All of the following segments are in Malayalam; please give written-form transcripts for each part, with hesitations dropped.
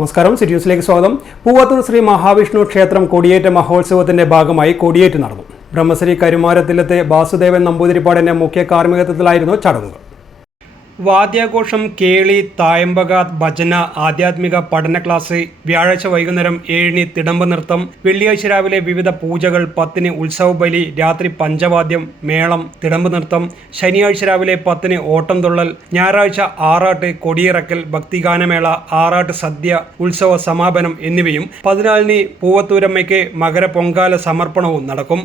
നമസ്കാരം, സിറ്റി ന്യൂസിലേക്ക് സ്വാഗതം. പൂവത്തൂർ ശ്രീ മഹാവിഷ്ണു ക്ഷേത്രം കൊടിയേറ്റ മഹോത്സവത്തിന്റെ ഭാഗമായി കൊടിയേറ്റ് നടന്നു. ബ്രഹ്മശ്രീ കരുമാരത്തിലത്തെ വാസുദേവൻ നമ്പൂതിരിപ്പാടിന്റെ മുഖ്യ കാർമ്മികത്വത്തിലായിരുന്നു ചടങ്ങുകൾ. വാദ്യാഘോഷം, കേളി, തായമ്പക, ഭജന, ആധ്യാത്മിക പഠന ക്ലാസ്, വ്യാഴാഴ്ച വൈകുന്നേരം 7 തിടമ്പ് നൃത്തം, വെള്ളിയാഴ്ച രാവിലെ വിവിധ പൂജകൾ, 10 ഉത്സവ ബലി, രാത്രി പഞ്ചവാദ്യം, മേളം, തിടമ്പ് നൃത്തം, ശനിയാഴ്ച രാവിലെ 10 ഓട്ടംതുള്ളൽ, ഞായറാഴ്ച ആറാട്ട്, കൊടിയിറക്കൽ, ഭക്തിഗാനമേള, ആറാട്ട് സദ്യ, ഉത്സവ സമാപനം എന്നിവയും 14 പൂവത്തൂരമ്മയ്ക്ക് മകര പൊങ്കാല സമർപ്പണവും നടക്കും.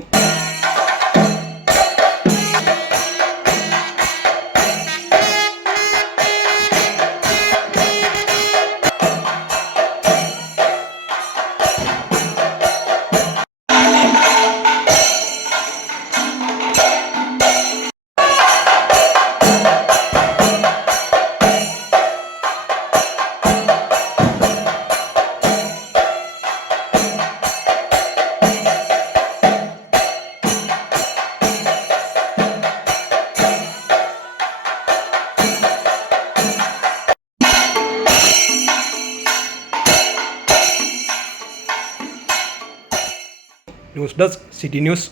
News desk, city news.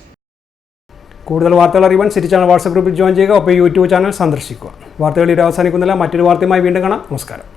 കൂടുതൽ വാർത്തകൾ അറിയാൻ സിറ്റി ചാനൽ വാട്സ്ആപ്പ് ഗ്രൂപ്പിൽ ജോയിൻ ചെയ്യുക. ഒപ്പം യൂട്യൂബ് ചാനൽ സന്ദർശിക്കുക. വാർത്തകൾ ഇവിടെ അവസാനിക്കുന്നില്ല. മറ്റൊരു വാർത്തയുമായി വീണ്ടും കാണാം. നമസ്കാരം.